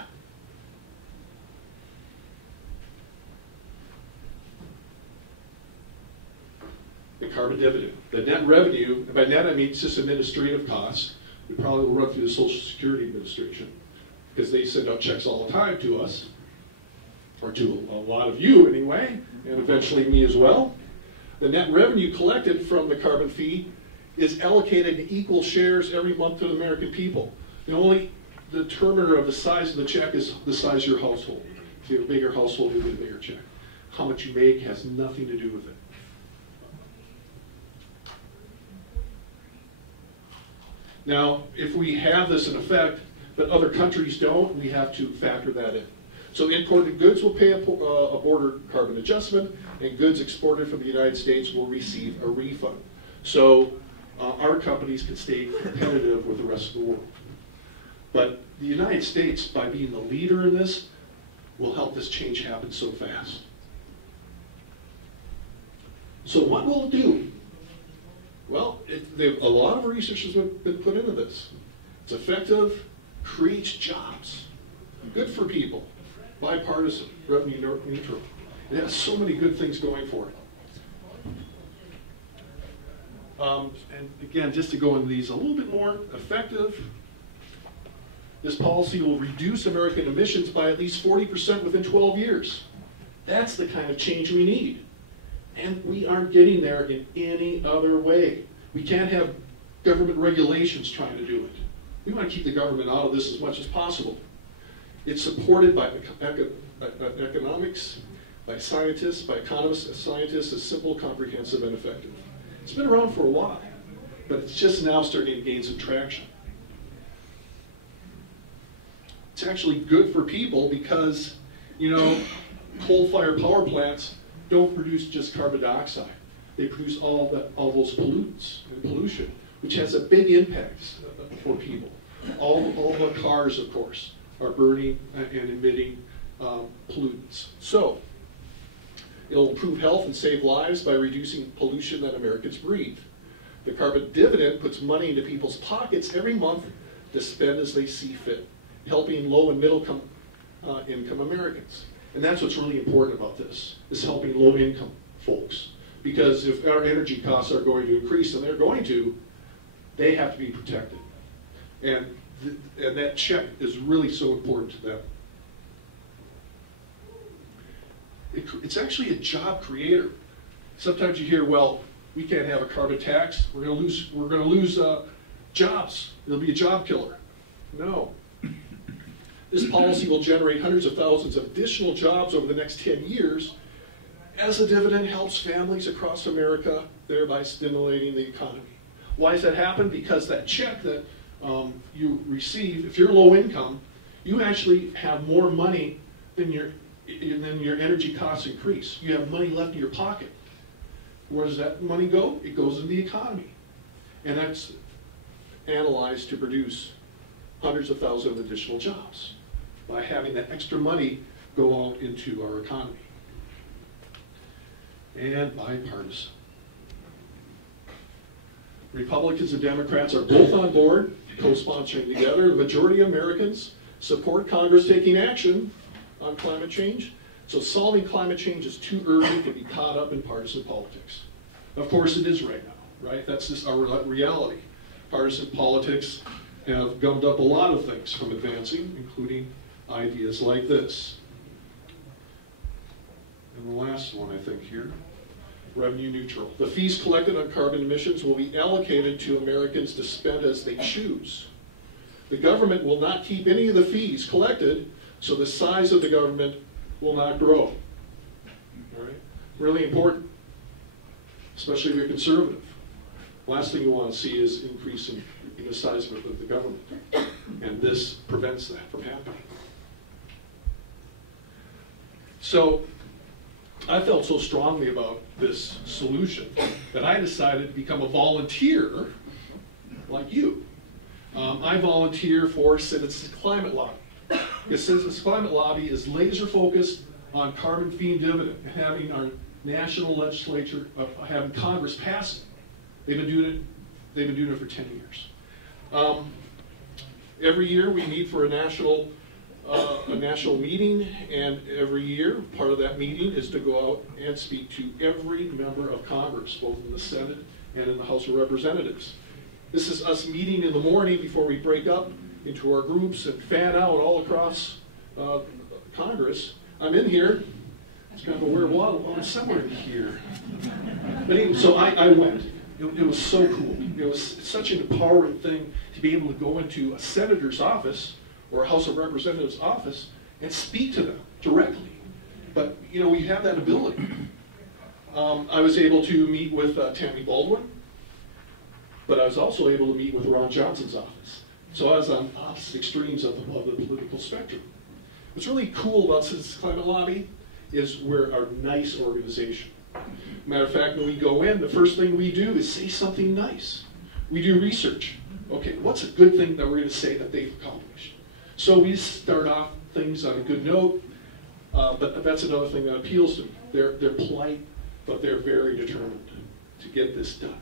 The carbon dividend. The net revenue, and by net I mean it's just administrative costs. We probably will run through the Social Security Administration because they send out checks all the time to us, or to a lot of you anyway, and eventually me as well. The net revenue collected from the carbon fee is allocated in equal shares every month to the American people. The only determiner of the size of the check is the size of your household. If you have a bigger household, you get a bigger check. How much you make has nothing to do with it. Now, if we have this in effect, but other countries don't, we have to factor that in. So imported goods will pay a border carbon adjustment, and goods exported from the United States will receive a refund. So our companies can stay competitive with the rest of the world. But the United States, by being the leader in this, will help this change happen so fast. So what will it do? Well, a lot of research has been put into this. It's effective, creates jobs, good for people, bipartisan, revenue neutral. It has so many good things going for it. And again, just to go into these a little bit more, effective, This policy will reduce American emissions by at least 40% within 12 years. That's the kind of change we need. And we aren't getting there in any other way. We can't have government regulations trying to do it. We want to keep the government out of this as much as possible. It's supported by economics, by scientists, by economists, scientists as simple, comprehensive, and effective. It's been around for a while, but it's just now starting to gain some traction. It's actually good for people because, you know, coal-fired power plants don't produce just carbon dioxide. They produce all those pollutants and pollution, which has a big impact for people. All the cars, of course, are burning and emitting pollutants. So, it'll improve health and save lives by reducing pollution that Americans breathe. The carbon dividend puts money into people's pockets every month to spend as they see fit, helping low and middle income Americans. And that's what's really important about this, is helping low income folks. Because if our energy costs are going to increase, and they're going to, they have to be protected. And that check is really so important to them. It's actually a job creator. Sometimes you hear, well, we can't have a carbon tax. We're going to lose jobs. It'll be a job killer. No. This policy will generate hundreds of thousands of additional jobs over the next 10 years as the dividend helps families across America, thereby stimulating the economy. Why does that happen? Because that check that you receive, if you're low income, you actually have more money than your energy costs increase. You have money left in your pocket. Where does that money go? It goes into the economy. And that's analyzed to produce hundreds of thousands of additional jobs by having that extra money go out into our economy. And bipartisan. Republicans and Democrats are both on board, co-sponsoring together. The majority of Americans support Congress taking action on climate change. So solving climate change is too early to be caught up in partisan politics. Of course it is right now, right? That's just our reality. Partisan politics have gummed up a lot of things from advancing, including ideas like this. And the last one, I think, here, revenue neutral. The fees collected on carbon emissions will be allocated to Americans to spend as they choose. The government will not keep any of the fees collected, so the size of the government will not grow. All right? Really important, especially if you're conservative. Last thing you want to see is increasing the size of the government, and this prevents that from happening. So I felt so strongly about this solution that I decided to become a volunteer like you. I volunteer for Citizens Climate Lobby. The Citizens Climate Lobby is laser focused on carbon fee and dividend, having our national legislature, having Congress pass it. They've been doing it for 10 years. Every year we meet for a national meeting, and every year part of that meeting is to go out and speak to every member of Congress, both in the Senate and in the House of Representatives. This is us meeting in the morning before we break up into our groups and fan out all across Congress. I'm in here. It's kind of a weird wall. I'm somewhere in here. But anyway, so I went. It was so cool. It was such an empowering thing to be able to go into a senator's office or a House of Representatives office and speak to them directly. But, you know, we have that ability. I was able to meet with Tammy Baldwin, but I was also able to meet with Ron Johnson's office. So I was on opposite extremes of the political spectrum. What's really cool about Citizens Climate Lobby is we're a nice organization. Matter of fact, when we go in, the first thing we do is say something nice. We do research. Okay, what's a good thing that we're going to say that they've accomplished? So we start off things on a good note, but that's another thing that appeals to me. They're polite, but they're very determined to get this done.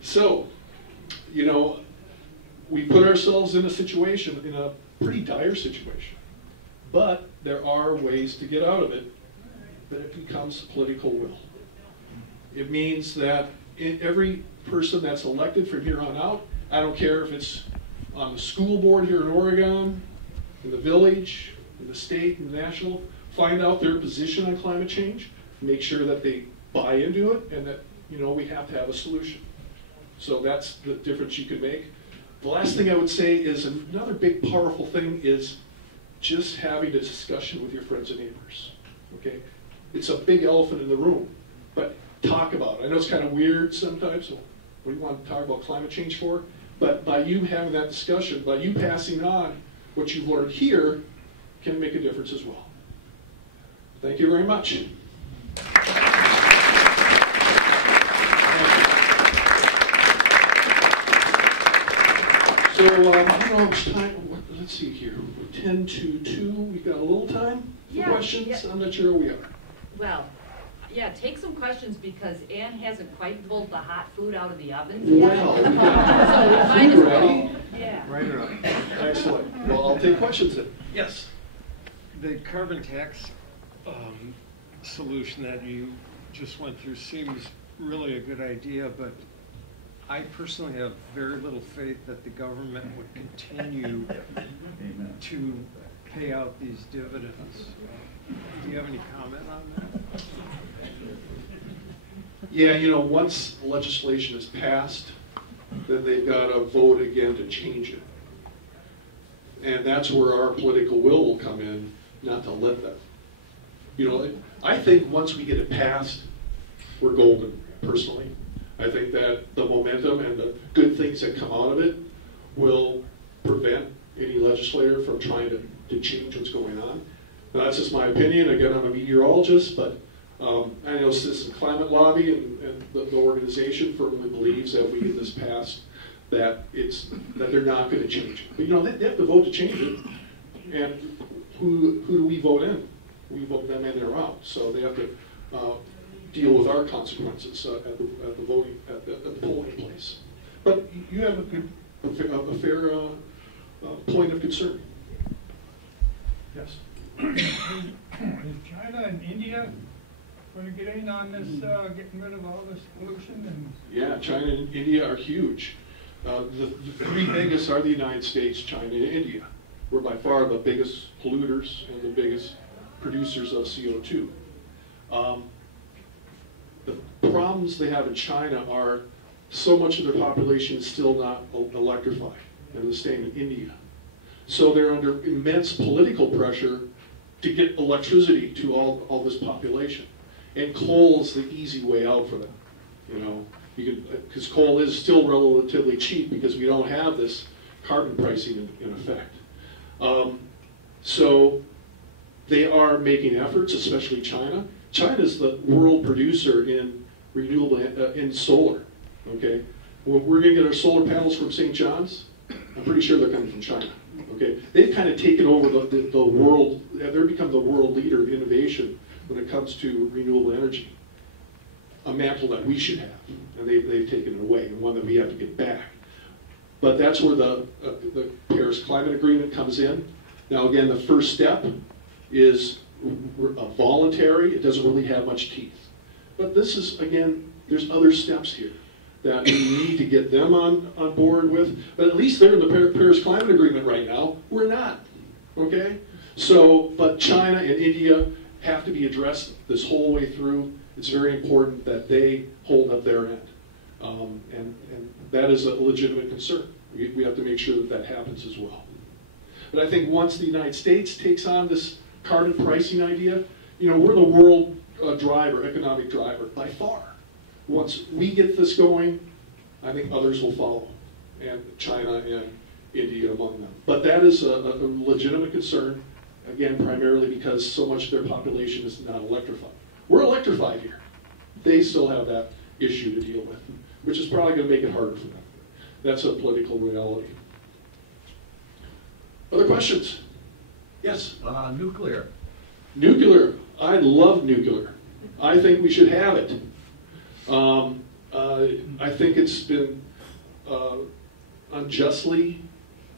So, you know, we put ourselves in a situation, in a pretty dire situation, but there are ways to get out of it, but it becomes political will. It means that every person that's elected from here on out I don't care if it's on the school board here in Oregon, in the village, in the state, in the national, find out their position on climate change, make sure that they buy into it, and that, you know, we have to have a solution. So that's the difference you can make. The last thing I would say is another big powerful thing is just having a discussion with your friends and neighbors, okay? It's a big elephant in the room, but talk about it. I know it's kind of weird sometimes, so what do you want to talk about climate change for? But by you having that discussion, by you passing on what you've learned here, can make a difference as well. Thank you very much. So I don't know how much time, let's see here, 10 to 2, we've got a little time for questions? Yeah. I'm not sure where we are. Well, yeah, take some questions because Ann hasn't quite pulled the hot food out of the oven yet. Well, so we might as well. Yeah. Right around. Excellent. Well, I'll take questions then. Yes. The carbon tax solution that you just went through seems really a good idea, but I personally have very little faith that the government would continue to pay out these dividends. Do you have any comment on that? Yeah, you know, once legislation is passed, then they've got to vote again to change it. And that's where our political will come in, not to let them. You know, I think once we get it passed, we're golden, personally. I think that the momentum and the good things that come out of it will prevent any legislator from trying to change what's going on. Now, that's just my opinion. Again, I'm a meteorologist, but I know Citizen Climate Lobby and the organization firmly believes that if we get this passed, that they're not going to change it. But you know, they have to vote to change it. And who do we vote in? We vote them in or out. So they have to deal with our consequences at the polling place. But you have a fair point of concern. Yes. Is China and India going to get in on this, getting rid of all this pollution? And yeah, China and India are huge. The three biggest are the United States, China, and India. We're by far the biggest polluters and the biggest producers of CO2. The problems they have in China are so much of their population is still not electrified, and the same in India. So they're under immense political pressure to get electricity to all this population. And coal is the easy way out for them. You know, because coal is still relatively cheap because we don't have this carbon pricing in effect. So they are making efforts, especially China. China is the world producer in renewable, in solar, okay? We're going to get our solar panels from St. John's. I'm pretty sure they're coming from China, okay? They've kind of taken over the world, they've become the world leader in innovation when it comes to renewable energy. A mantle that we should have, and they've taken it away, and one that we have to get back. But that's where the Paris Climate Agreement comes in. Now again, the first step is voluntary. It doesn't really have much teeth. But this is, again, there's other steps here that we need to get them on board with. But at least they're in the Paris Climate Agreement right now. We're not, okay? So, but China and India have to be addressed this whole way through. It's very important that they hold up their end. And that is a legitimate concern. We have to make sure that that happens as well. But I think once the United States takes on this carbon pricing idea, you know, we're the world economic driver, by far. Once we get this going, I think others will follow, and China and India among them. But that is a legitimate concern, again, primarily because so much of their population is not electrified. We're electrified here. They still have that issue to deal with, which is probably going to make it harder for them. That's a political reality. Other questions? Yes? Nuclear. Nuclear. I love nuclear. I think we should have it. I think it's been unjustly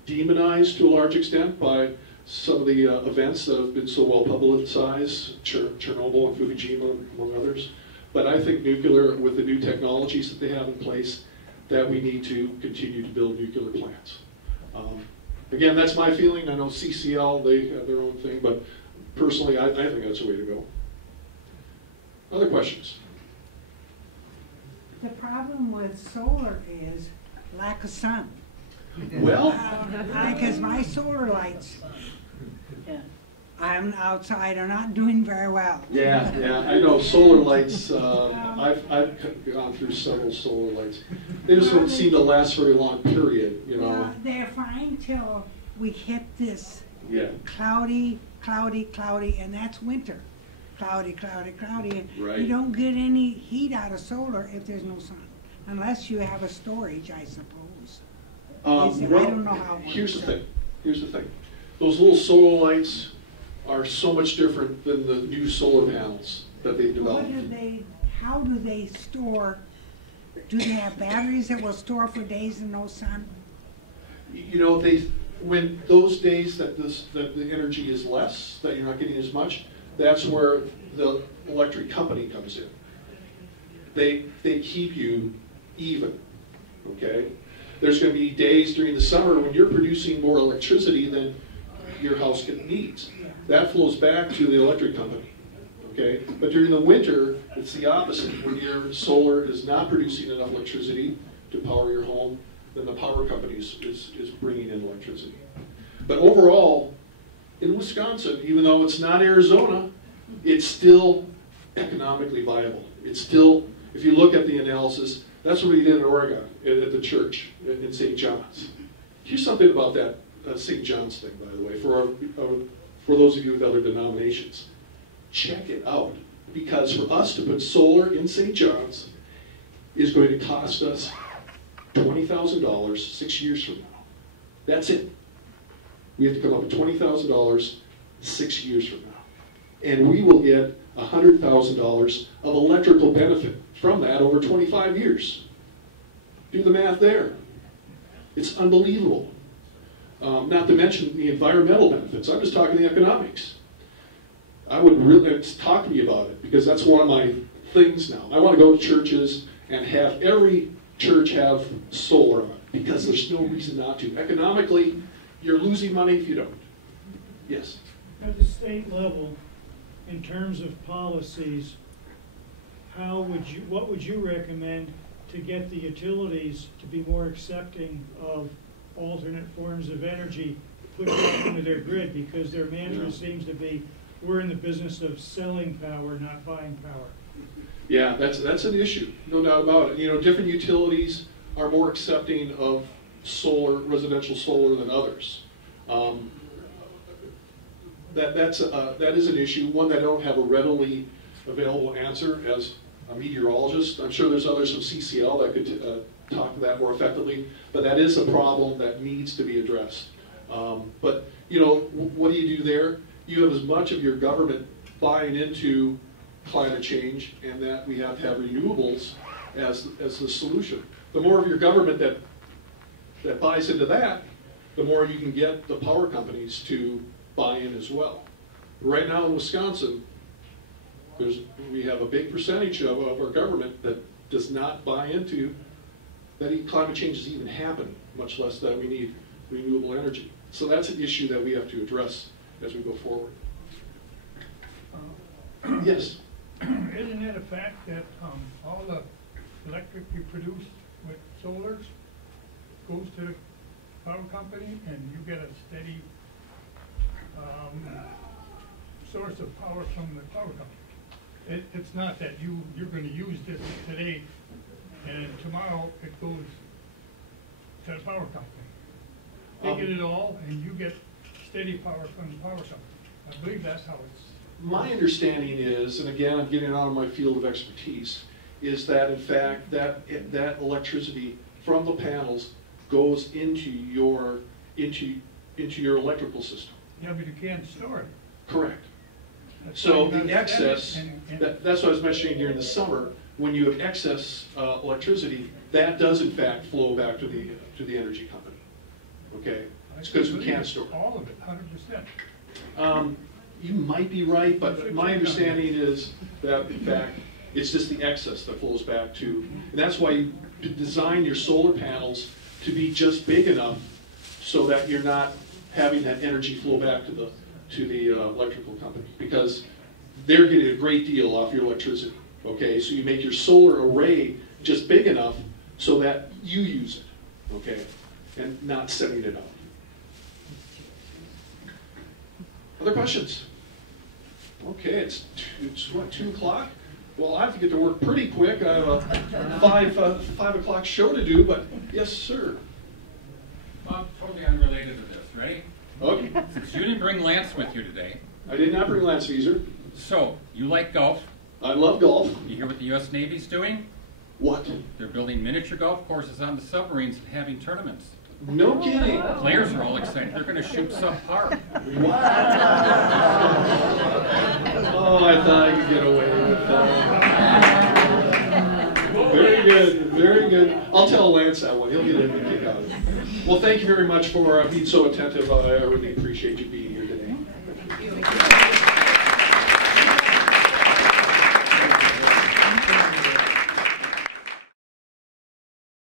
demonized to a large extent by some of the events that have been so well publicized, Chernobyl and Fukushima, among others. But I think nuclear, with the new technologies that they have in place, that we need to continue to build nuclear plants. Again, that's my feeling. I know CCL, they have their own thing, but personally, I think that's the way to go. Other questions? The problem with solar is lack of sun. Well, Because my solar lights, I'm outside, are not doing very well. yeah, I know solar lights. I've gone through several solar lights. They just don't seem to last very long. Period. You know. Well, they're fine till we hit this Yeah. cloudy, and that's winter. Cloudy, and Right. you don't get any heat out of solar if there's no sun, unless you have a storage, I suppose. I don't know how it works. Here's the thing. Those little solar lights are so much different than the new solar panels that they've developed. How do they store? Do they have batteries that will store for days and no sun? You know, when those days that the energy is less, that you're not getting as much, that's where the electric company comes in. They keep you even, okay? There's going to be days during the summer when you're producing more electricity than your house needs. That flows back to the electric company, okay? But during the winter, it's the opposite. When your solar is not producing enough electricity to power your home, then the power company is bringing in electricity. But overall, in Wisconsin, even though it's not Arizona, it's still economically viable. It's still, if you look at the analysis, that's what we did in Oregon at the church in St. John's. Here's something about that St. John's thing, by the way, for those of you with other denominations. Check it out, because for us to put solar in St. John's is going to cost us $20,000 6 years from now. That's it. We have to come up with $20,000 6 years from now. And we will get $100,000 of electrical benefit from that over 25 years. Do the math there. It's unbelievable. Not to mention the environmental benefits. I'm just talking the economics. I would really talk to me about it, because that's one of my things now. I want to go to churches and have every church have solar on it, because there's no reason not to. Economically, you're losing money if you don't. Yes? At the state level, in terms of policies, what would you recommend to get the utilities to be more accepting of alternate forms of energy put back into their grid? Because their mantra seems to be, we're in the business of selling power, not buying power. Yeah, that's an issue, no doubt about it. You know, different utilities are more accepting of solar, residential solar, than others. That is an issue, one that I don't have a readily available answer as a meteorologist. I'm sure there's others from CCL that could talk to that more effectively, but that is a problem that needs to be addressed. But, you know, what do you do there? You have as much of your government buying into climate change, and that we have to have renewables as the solution. The more of your government that buys into that, the more you can get the power companies to buy in as well. Right now in Wisconsin, we have a big percentage of our government that does not buy into that climate change is even happening, much less that we need renewable energy. So that's an issue that we have to address as we go forward. Yes? Isn't it a fact that all the electric you produce with solars goes to the power company, and you get a steady source of power from the power company? It's not that you're going to use this today and tomorrow it goes to the power company. They get it all, and you get steady power from the power company. I believe that's how it's. My understanding is, and again, I'm getting out of my field of expertise, is that in fact that electricity from the panels goes into your electrical system. Yeah, but you can't store it. Correct. That's So why you the gotta excess, set it that's what I was mentioning during the summer, when you have excess electricity, that does in fact flow back to the energy company. Okay, it's because we can't store it. all of it, 100%. You might be right, but my understanding is that in fact it's just the excess that flows back to, and that's why design your solar panels to be just big enough so that you're not having that energy flow back to the electrical company, because they're getting a great deal off your electricity. Okay, so you make your solar array just big enough so that you use it, okay, and not sending it out. Other questions? Okay, it's what, 2 o'clock? Well, I have to get to work pretty quick. I have a 5 o'clock show to do, but yes, sir. Well, totally unrelated to this, ready? Okay. Since you didn't bring Lance with you today, I did not bring Lance Vieser. so you like golf? I love golf. You hear what the U.S. Navy's doing? What? They're building miniature golf courses on the submarines and having tournaments. No kidding. Players are all excited. They're going to shoot subpar. Wow. Oh, I thought I could get away with that. Very good, very good. I'll tell Lance that one. He'll get a kick out of it. Well, thank you very much for being so attentive. I really appreciate you being here.